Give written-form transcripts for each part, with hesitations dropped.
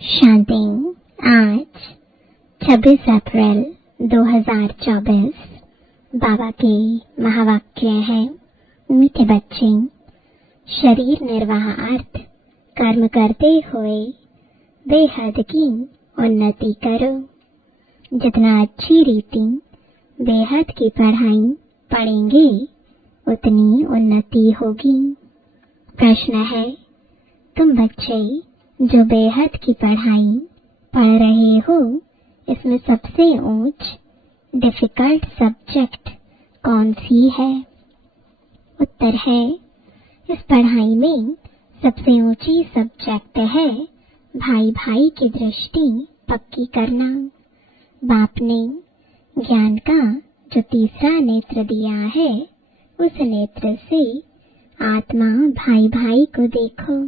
शांति। आज 26 अप्रैल 2024 बाबा के महावाक्य है। मीठे बच्चे, शरीर निर्वाह अर्थ कर्म करते हुए बेहद की उन्नति करो। जितना अच्छी रीति बेहद की पढ़ाई पढ़ेंगे उतनी उन्नति होगी। प्रश्न है, तुम बच्चे जो बेहद की पढ़ाई पढ़ रहे हो, इसमें सबसे ऊंच डिफिकल्ट सब्जेक्ट कौन सी है? उत्तर है, इस पढ़ाई में सबसे ऊंची सब्जेक्ट है भाई भाई की दृष्टि पक्की करना। बाप ने ज्ञान का जो तीसरा नेत्र दिया है, उस नेत्र से आत्मा भाई भाई को देखो।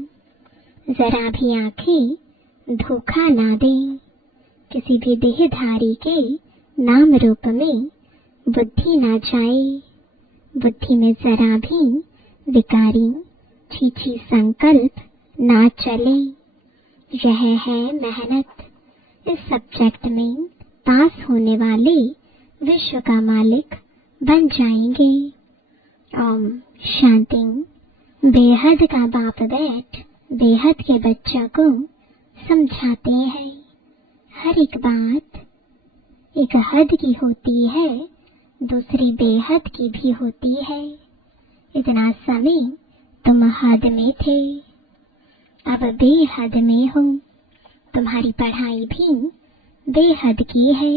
जरा भी आंखें धोखा ना दें। किसी भी देहधारी के नाम रूप में बुद्धि ना जाए। बुद्धि में जरा भी विकारी छीछी संकल्प ना चले। यह है मेहनत। इस सब्जेक्ट में पास होने वाले विश्व का मालिक बन जाएंगे। ओम शांति। बेहद का बाप बैठ बेहद के बच्चों को समझाते हैं। हर एक बात एक हद की होती है, दूसरी बेहद की भी होती है। इतना समय तुम हद में थे, अब बेहद में हो। तुम्हारी पढ़ाई भी बेहद की है।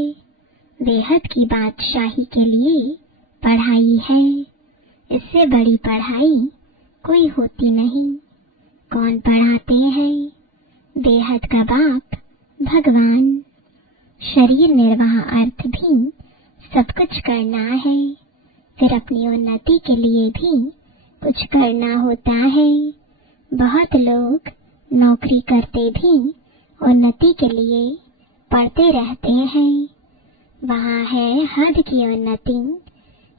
बेहद की बादशाही के लिए पढ़ाई है। इससे बड़ी पढ़ाई कोई होती नहीं। कौन पढ़ाते हैं? बेहद का बाप भगवान। शरीर निर्वाह अर्थ भी सब कुछ करना है, फिर अपनी उन्नति के लिए भी कुछ करना होता है। बहुत लोग नौकरी करते भी उन्नति के लिए पढ़ते रहते हैं। वहाँ है हद की उन्नति,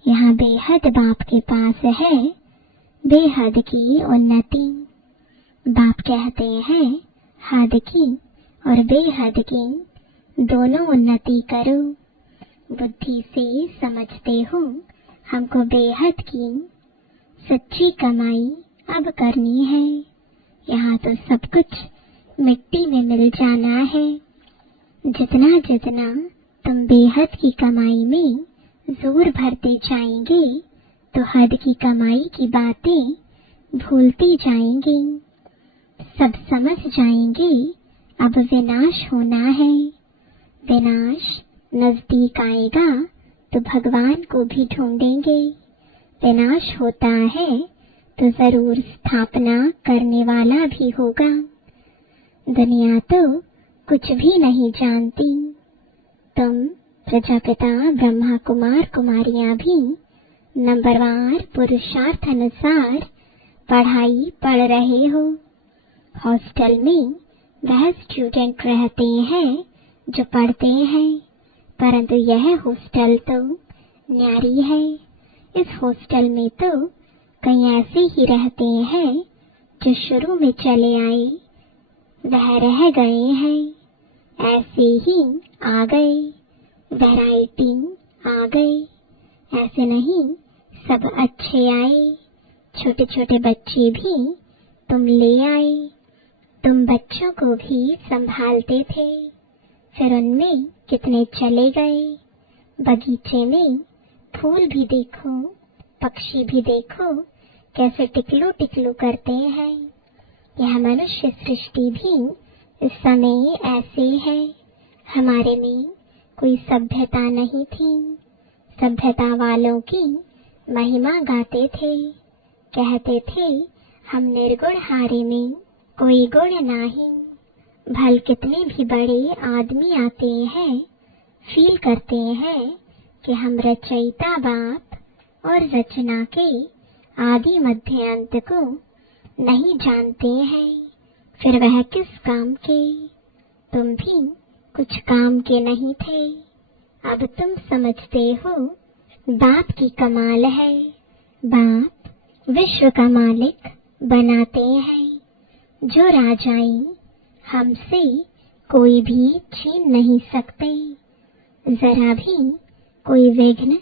यहाँ बेहद बाप के पास है बेहद की उन्नति। बाप कहते हैं हद की और बेहद की दोनों उन्नति करो। बुद्धि से समझते हो हमको बेहद की सच्ची कमाई अब करनी है। यहाँ तो सब कुछ मिट्टी में मिल जाना है। जितना जितना तुम बेहद की कमाई में जोर भरते जाएंगे, तो हद की कमाई की बातें भूलती जाएंगी। सब समझ जाएंगे अब विनाश होना है। विनाश नजदीक आएगा तो भगवान को भी ढूंढेंगे। विनाश होता है तो जरूर स्थापना करने वाला भी होगा। दुनिया तो कुछ भी नहीं जानती। तुम प्रजापिता ब्रह्मा कुमार कुमारियां भी नंबरवार पुरुषार्थ अनुसार पढ़ाई पढ़ रहे हो। हॉस्टल में वह स्टूडेंट रहते हैं जो पढ़ते हैं, परंतु यह हॉस्टल तो न्यारी है। इस हॉस्टल में तो कई ऐसे ही रहते हैं जो शुरू में चले आए, वह रह गए हैं। ऐसे ही आ गए, वैरायटी आ गई। ऐसे नहीं सब अच्छे आए। छोटे छोटे बच्चे भी तुम ले आए। तुम बच्चों को भी संभालते थे, फिर उनमें कितने चले गए। बगीचे में फूल भी देखो, पक्षी भी देखो, कैसे टिकलू टिकलू करते हैं। यह मनुष्य सृष्टि भी इस समय ऐसे है। हमारे में कोई सभ्यता नहीं थी। सभ्यता वालों की महिमा गाते थे, कहते थे हम निर्गुण हारे में कोई गुण नहीं। भल कितने भी बड़े आदमी आते हैं, फील करते हैं कि हम रचयिता बाप और रचना के आदि मध्य अंत को नहीं जानते हैं। फिर वह किस काम के? तुम भी कुछ काम के नहीं थे। अब तुम समझते हो बाप की कमाल है। बाप विश्व का मालिक बनाते हैं। जो राजाई हमसे कोई भी छीन नहीं सकते, जरा भी कोई विघ्न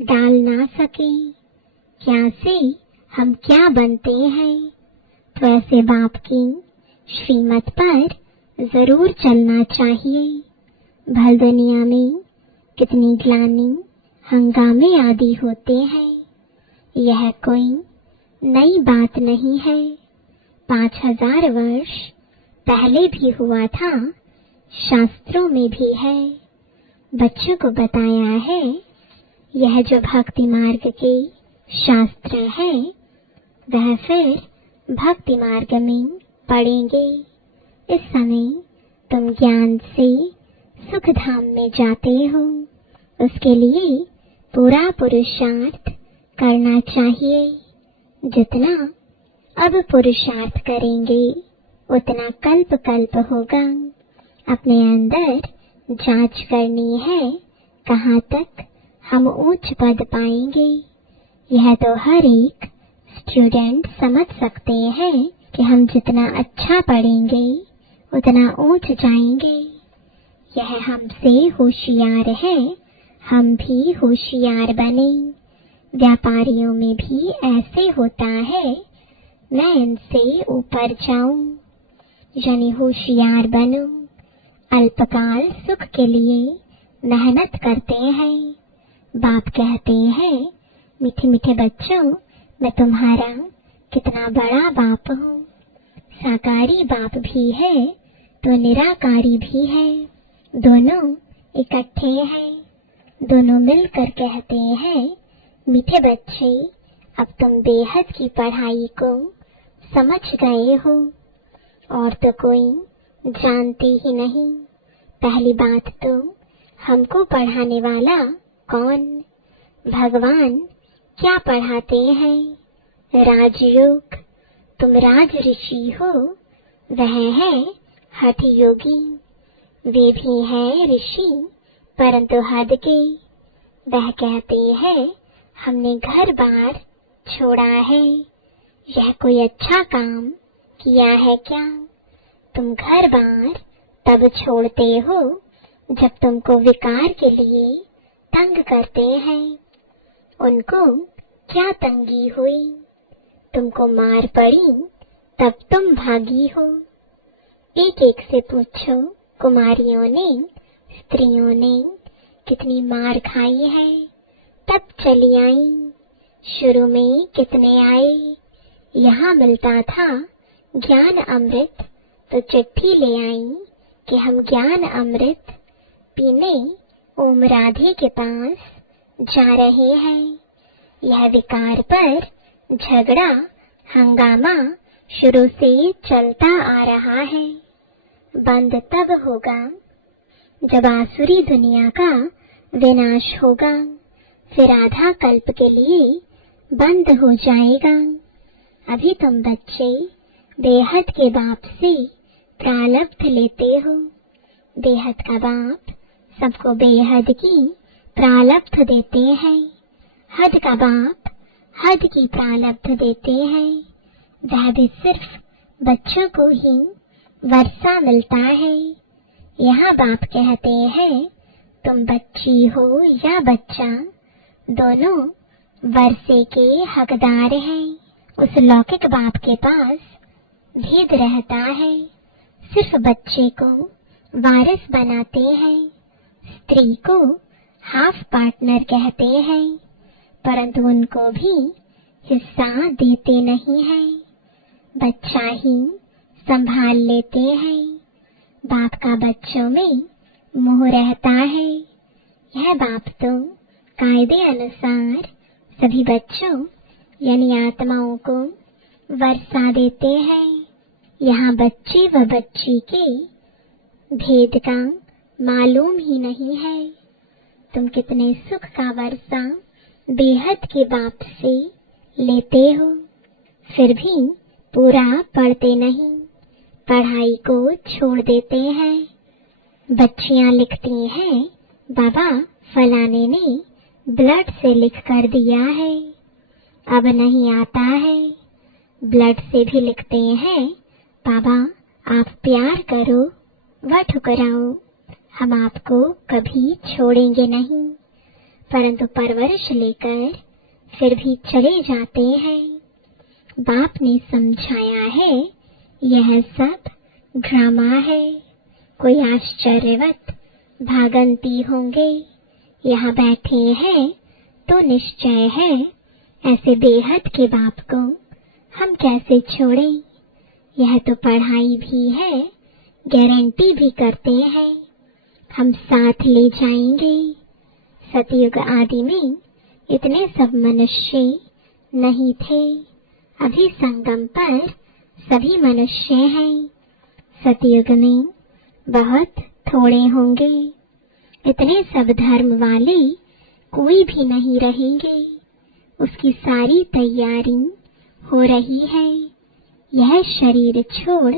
डाल ना सके। क्या से हम क्या बनते हैं, तो ऐसे बाप की श्रीमत पर जरूर चलना चाहिए। भर दुनिया में कितनी ग्लानि हंगामे आदि होते हैं, यह कोई नई बात नहीं है। 5000 वर्ष पहले भी हुआ था, शास्त्रों में भी है। बच्चों को बताया है, यह जो भक्ति मार्ग के शास्त्र है वह फिर भक्ति मार्ग में पढ़ेंगे। इस समय तुम ज्ञान से सुख धाम में जाते हो, उसके लिए पूरा पुरुषार्थ करना चाहिए। जितना अब पुरुषार्थ करेंगे उतना कल्प कल्प होगा। अपने अंदर जांच करनी है, कहाँ तक हम उच्च पद पाएंगे। यह तो हर एक स्टूडेंट समझ सकते हैं कि हम जितना अच्छा पढ़ेंगे उतना ऊंच जाएंगे। यह हमसे होशियार है, हम भी होशियार बने। व्यापारियों में भी ऐसे होता है, मैं इनसे ऊपर जाऊं, यानी होशियार बनूं। अल्पकाल सुख के लिए मेहनत करते हैं। बाप कहते हैं, मीठे मीठे बच्चों, मैं तुम्हारा कितना बड़ा बाप हूँ। साकारी बाप भी है तो निराकारी भी है, दोनों इकट्ठे हैं। दोनों मिलकर कहते हैं, मीठे बच्चे, अब तुम बेहद की पढ़ाई को समझ गए हो, और तो कोई जानते ही नहीं। पहली बात तो हमको पढ़ाने वाला कौन? भगवान क्या पढ़ाते हैं? राजयोग। तुम राज ऋषि हो, वह है हठ योगी। वे भी हैं ऋषि, परंतु हद के। वह कहते हैं, हमने घर बार छोड़ा है, यह कोई अच्छा काम किया है क्या? तुम घर बार तब छोड़ते हो जब तुमको विकार के लिए तंग करते हैं। उनको क्या तंगी हुई? तुमको मार पड़ी तब तुम भागी हो। एक एक से पूछो, कुमारियों ने, स्त्रियों ने कितनी मार खाई है, तब चली आई। शुरू में कितने आए? यहाँ मिलता था ज्ञान अमृत, तो चिट्ठी ले आई कि हम ज्ञान अमृत पीने ओम राधे के पास जा रहे हैं। यह विकार पर झगड़ा हंगामा शुरू से चलता आ रहा है। बंद तब होगा जब आसुरी दुनिया का विनाश होगा, फिर आधा कल्प के लिए बंद हो जाएगा। अभी तुम बच्चे बेहद के बाप से प्रारब्ध लेते हो। बेहद का बाप सबको बेहद की प्रारब्ध देते हैं। हद का बाप हद की प्रारब्ध देते हैं। वह भी सिर्फ बच्चों को ही वर्षा मिलता है। यहाँ बाप कहते हैं, तुम बच्ची हो या बच्चा, दोनों वर्षे के हकदार हैं। उस लौकिक बाप के पास भेद रहता है, सिर्फ बच्चे को वारिस बनाते हैं। स्त्री को हाफ पार्टनर कहते हैं, परंतु उनको भी हिस्सा देते नहीं हैं। बच्चा ही संभाल लेते हैं। बाप का बच्चों में मोह रहता है। यह बाप तो कायदे अनुसार सभी बच्चों यानी आत्माओं को वर्षा देते हैं। यहाँ बच्चे व बच्ची के भेद का मालूम ही नहीं है। तुम कितने सुख का वर्षा बेहद के बाप से लेते हो, फिर भी पूरा पढ़ते नहीं, पढ़ाई को छोड़ देते हैं। बच्चियां लिखती हैं, बाबा फलाने ने ब्लड से लिख कर दिया है, अब नहीं आता है। ब्लड से भी लिखते हैं, बाबा आप प्यार करो, व ठुकराओ, हम आपको कभी छोड़ेंगे नहीं। परंतु परवरिश लेकर फिर भी चले जाते हैं। बाप ने समझाया है यह सब ड्रामा है। कोई आश्चर्यवत भागंती होंगे, यहाँ बैठे हैं तो निश्चय है ऐसे बेहद के बाप को हम कैसे छोड़ें। यह तो पढ़ाई भी है, गारंटी भी करते हैं हम साथ ले जाएंगे। सतयुग आदि में इतने सब मनुष्य नहीं थे, अभी संगम पर सभी मनुष्य हैं। सतयुग में बहुत थोड़े होंगे, इतने सब धर्म वाले कोई भी नहीं रहेंगे। उसकी सारी तैयारी हो रही है। यह शरीर छोड़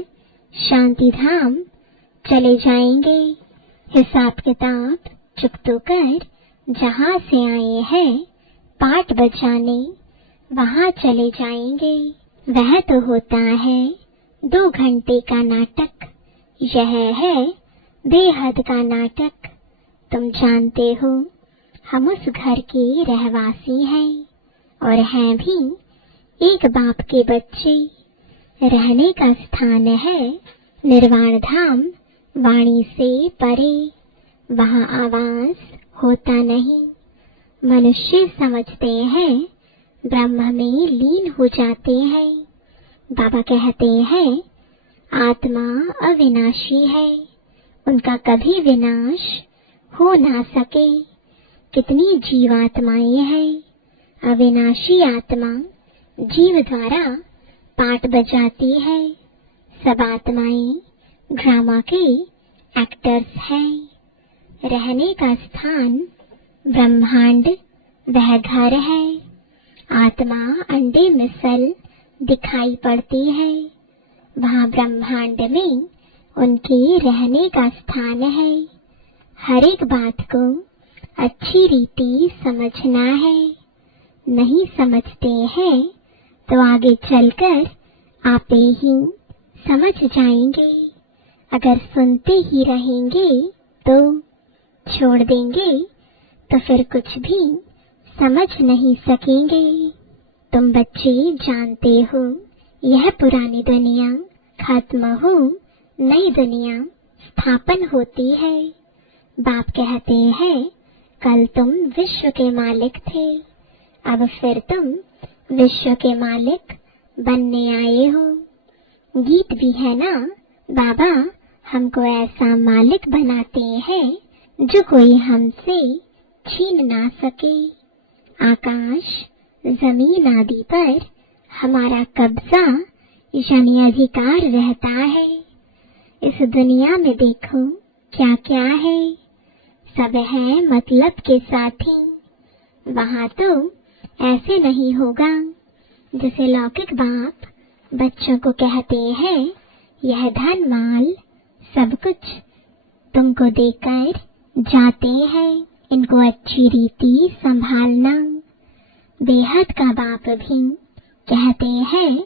शांति धाम चले जाएंगे। हिसाब किताब चुकतो कर जहाँ से आए हैं पाठ बजाने वहाँ चले जाएंगे। वह तो होता है 2 घंटे का नाटक, यह है बेहद का नाटक। तुम जानते हो हम उस घर के रहवासी हैं और हैं भी एक बाप के बच्चे। रहने का स्थान है निर्वाण धाम, वाणी से परे, वहाँ आवास होता नहीं। मनुष्य समझते हैं ब्रह्म में लीन हो जाते हैं। बाबा कहते हैं आत्मा अविनाशी है, उनका कभी विनाश हो ना सके। कितनी जीवात्माएं हैं। अविनाशी आत्मा जीव द्वारा पाठ बजाती है। सब आत्माएं ड्रामा के एक्टर्स हैं। रहने का स्थान ब्रह्मांड वह घर है। आत्मा अंडे मिसल दिखाई पड़ती है, वहाँ ब्रह्मांड में उनके रहने का स्थान है। हर एक बात को अच्छी रीति समझना है। नहीं समझते हैं तो आगे चलकर आपे ही समझ जाएंगे। अगर सुनते ही रहेंगे तो छोड़ देंगे तो फिर कुछ भी समझ नहीं सकेंगे। तुम बच्चे जानते हो यह पुरानी दुनिया खत्म हो, नई दुनिया स्थापन होती है। बाप कहते हैं कल तुम विश्व के मालिक थे, अब फिर तुम विश्व के मालिक बनने आए हो। गीत भी है ना, बाबा हमको ऐसा मालिक बनाते हैं जो कोई हमसे छीन ना सके। आकाश जमीन आदि पर हमारा कब्जा यानी अधिकार रहता है। इस दुनिया में देखो क्या क्या है, सब है मतलब के साथी। वहाँ तो ऐसे नहीं होगा जैसे लौकिक बाप बच्चों को कहते हैं यह धन माल सब कुछ तुमको देकर जाते हैं, इनको अच्छी रीति संभालना। बेहद का बाप भी कहते हैं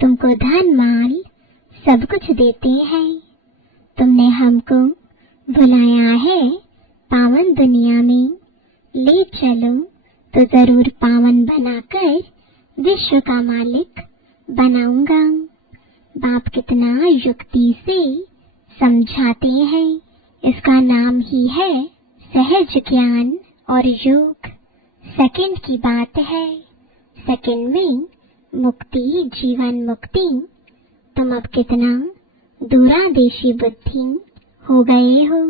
तुमको धन माल सब कुछ देते हैं। तुमने हमको बुलाया है पावन दुनिया में, ले चलो तो जरूर पावन बनाकर विश्व का मालिक बनाऊंगा। बाप कितना युक्ति से समझाते हैं। इसका नाम ही है सहज ज्ञान और योग। सेकंड की बात है, सेकंड में मुक्ति, जीवन मुक्ति। तुम अब कितना दूरादेशी बुद्धि हो गए हो।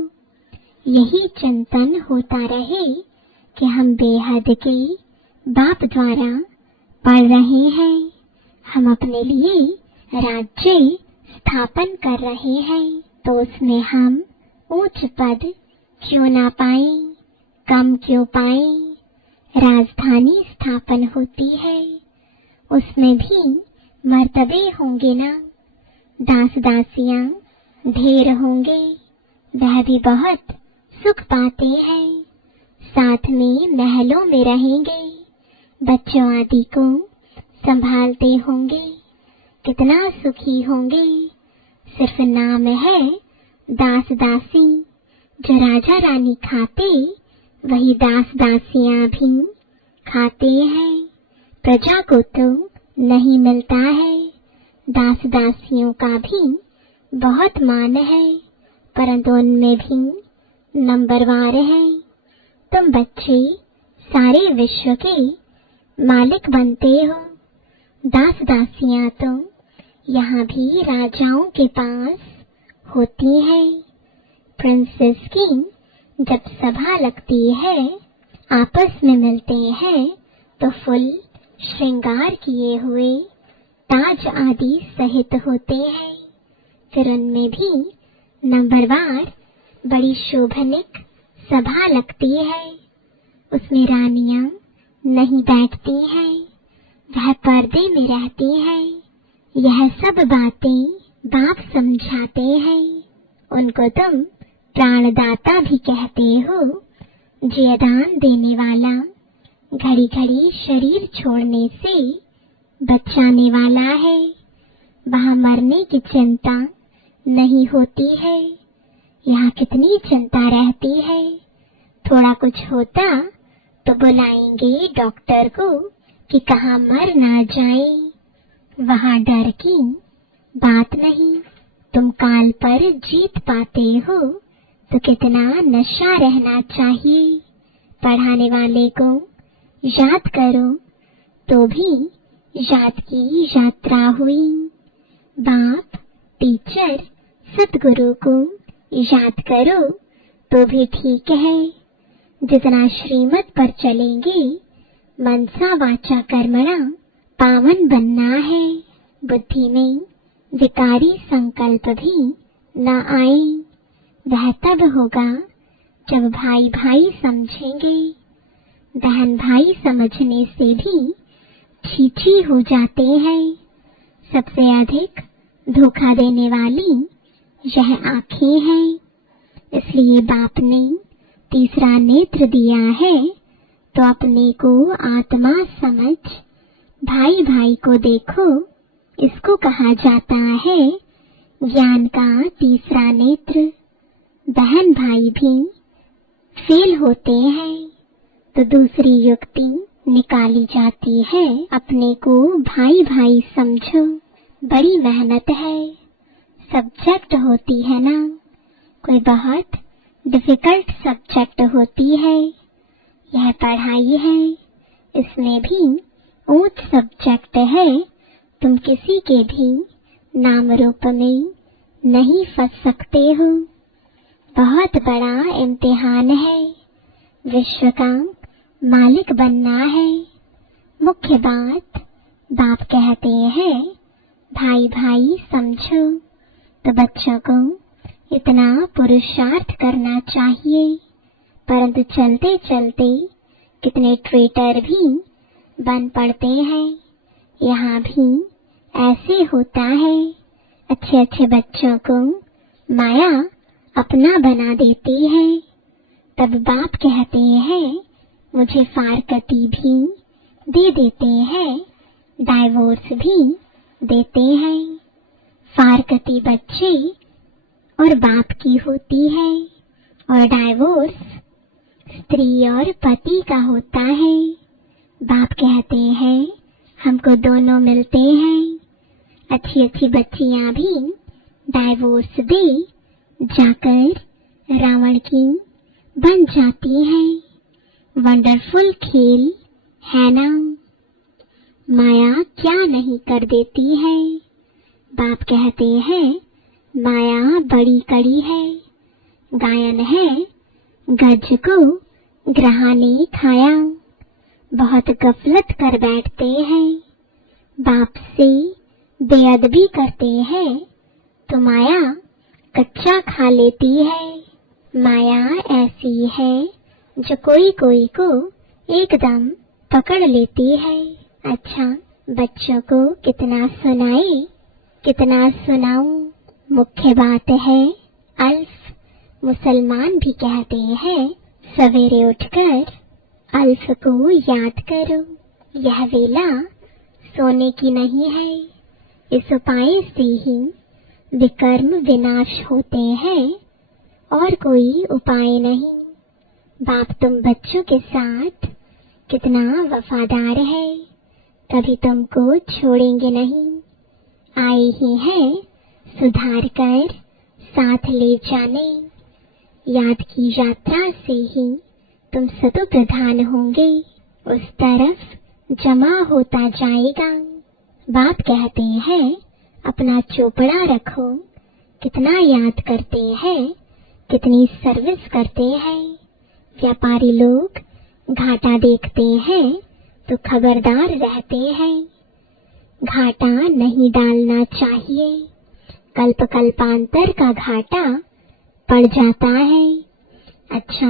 यही चिंतन होता रहे कि हम बेहद के बाप द्वारा पढ़ रहे हैं। हम अपने लिए राज्य स्थापन कर रहे हैं, तो उसमें हम ऊंच पद क्यों ना पाए, कम क्यों पाए। राजधानी स्थापन होती है, उसमें भी मर्तबे होंगे ना। दास दासियां ढेर होंगे, वह भी बहुत सुख पाते हैं। साथ में महलों में रहेंगे, बच्चों आदि को संभालते होंगे, कितना सुखी होंगे। सिर्फ नाम है दास दासी जो राजा रानी खाते, वही दास दासियां भी खाते हैं। प्रजा को तो नहीं मिलता है, दास दासियों का भी बहुत मान है, परंतु उनमें भी नंबरवार है। तुम बच्चे सारे विश्व के मालिक बनते हो। दास दासियां तो यहाँ भी राजाओं के पास होती हैं। प्रिंसेस की जब सभा लगती है, आपस में मिलते हैं तो फुल श्रृंगार किए हुए ताज आदि सहित होते हैं। फिर उनमें भी नंबरवार बड़ी शोभनिक सभा लगती है। उसमें रानियां नहीं बैठती हैं, वह पर्दे में रहती हैं। यह सब बातें बाप समझाते हैं। उनको तुम प्राणदाता भी कहते हो। जयदान देने वाला, घड़ी घड़ी शरीर छोड़ने से बचाने वाला है। वहाँ मरने की चिंता नहीं होती है। यहाँ कितनी चिंता रहती है। थोड़ा कुछ होता तो बुलाएंगे डॉक्टर को कि कहाँ मर ना जाए। वहाँ डर की बात नहीं। तुम काल पर जीत पाते हो तो कितना नशा रहना चाहिए। पढ़ाने वाले को याद करो तो भी याद की यात्रा हुई। बाप, टीचर, सतगुरु को याद करो तो भी ठीक है। जितना श्रीमत पर चलेंगे, मनसा वाचा कर्मणा पावन बनना है। बुद्धि में विकारी संकल्प भी न आए। वह तब होगा जब भाई भाई समझेंगे। बहन भाई समझने से भी छीछी हो जाते हैं। सबसे अधिक धोखा देने वाली यह आँखें हैं। इसलिए बाप ने तीसरा नेत्र दिया है तो अपने को आत्मा समझ भाई भाई को देखो। इसको कहा जाता है ज्ञान का तीसरा नेत्र। बहन भाई भी फेल होते हैं तो दूसरी युक्ति निकाली जाती है। अपने को भाई भाई समझो। बड़ी मेहनत है। सब्जेक्ट होती है ना, कोई बहुत डिफिकल्ट सब्जेक्ट होती है। यह पढ़ाई है, इसमें भी ऊंच सब्जेक्ट है। तुम किसी के भी नाम रूप में नहीं फंस सकते हो। बहुत बड़ा इम्तिहान है। विश्व का मालिक बनना है। मुख्य बात बाप कहते हैं भाई भाई समझो। तो बच्चों को इतना पुरुषार्थ करना चाहिए। परंतु चलते चलते कितने ट्रेटर भी बन पड़ते हैं। यहाँ भी ऐसे होता है। अच्छे अच्छे बच्चों को माया अपना बना देती है। तब बाप कहते हैं मुझे फारकती भी दे देते हैं, डाइवोर्स भी देते हैं। फारकती बच्चे और बाप की होती है और डाइवोर्स स्त्री और पति का होता है। बाप कहते हैं हमको दोनों मिलते हैं। अच्छी अच्छी बच्चियां भी डाइवोर्स दे जाकर रावण की बन जाती हैं। वंडरफुल खेल है ना। माया क्या नहीं कर देती है। बाप कहते हैं माया बड़ी कड़ी है। गायन है गज को ग्रहा ने खाया। बहुत गफलत कर बैठते हैं। बाप से बेअदबी करते हैं तो माया कच्चा खा लेती है। माया ऐसी है जो कोई कोई को एकदम पकड़ लेती है। अच्छा, बच्चों को कितना सुनाए, कितना सुनाऊं। मुख्य बात है अल्फ। मुसलमान भी कहते हैं सवेरे उठकर अल्फ को याद करो। यह वेला सोने की नहीं है। इस उपाय से ही विकर्म विनाश होते हैं और कोई उपाय नहीं। बाप तुम बच्चों के साथ कितना वफादार है, कभी तुमको छोड़ेंगे नहीं। आए ही हैं सुधार कर साथ ले जाने, याद की यात्रा से ही तुम सतो प्रधान होंगे, उस तरफ जमा होता जाएगा। बाप कहते हैं अपना चोपड़ा रखो, कितना याद करते हैं, कितनी सर्विस करते हैं। व्यापारी लोग घाटा देखते हैं तो खबरदार रहते हैं, घाटा नहीं डालना चाहिए, कल्प कल्पांतर का घाटा पड़ जाता है। अच्छा,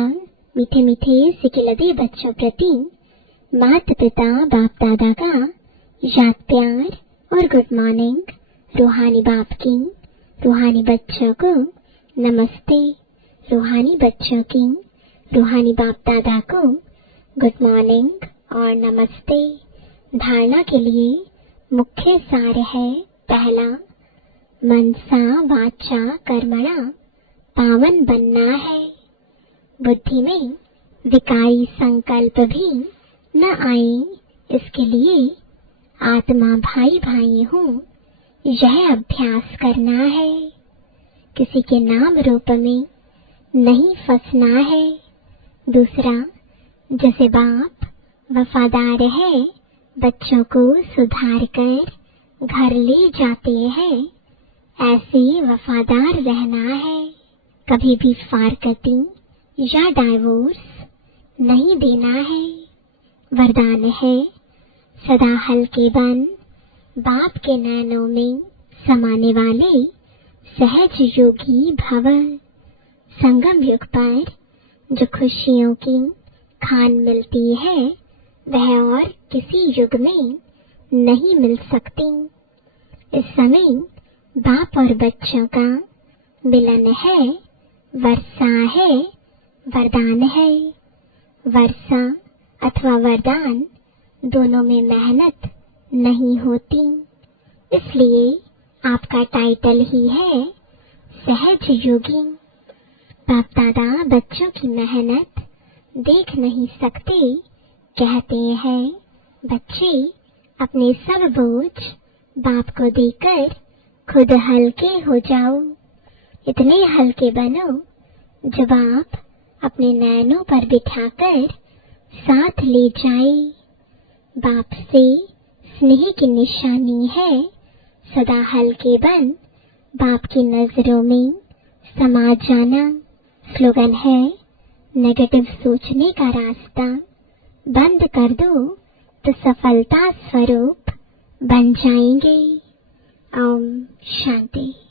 मीठे मीठे सिकिलदे बच्चों प्रति माता पिता बाप दादा का याद प्यार और गुड मॉर्निंग। रूहानी बाप की रूहानी बच्चों को नमस्ते, रूहानी बच्चों की रूहानी बाप दादा को गुड मॉर्निंग और नमस्ते। धारणा के लिए मुख्य सार है, पहला, मनसा वाचा कर्मणा पावन बनना है। बुद्धि में विकारी संकल्प भी न आए, इसके लिए आत्मा भाई भाई हूँ यह अभ्यास करना है। किसी के नाम रूप में नहीं फंसना है। दूसरा, जैसे बाप वफादार है, बच्चों को सुधार कर घर ले जाते हैं, ऐसे वफादार रहना है। कभी भी फारकती या डाइवोर्स नहीं देना है। वरदान है, सदा हल्के बन बाप के नैनों में समाने वाले सहज योगी भव। संगम युग पर जो खुशियों की खान मिलती है वह और किसी युग में नहीं मिल सकती। इस समय बाप और बच्चों का मिलन है, वर्षा है, वरदान है। वर्षा अथवा वरदान दोनों में मेहनत नहीं होती, इसलिए आपका टाइटल ही है सहज योगी। बाप दादा बच्चों की मेहनत देख नहीं सकते, कहते हैं बच्चे अपने सब बोझ बाप को देकर खुद हल्के हो जाओ। इतने हल्के बनो जब आप अपने नैनों पर बिठाकर साथ ले जाए। बाप से स्नेह की निशानी है, सदा हल्के बन बाप की नजरों में समा जाना। स्लोगन है, नेगेटिव सोचने का रास्ता बंद कर दो तो सफलता स्वरूप बन जाएंगे। ओम शांति।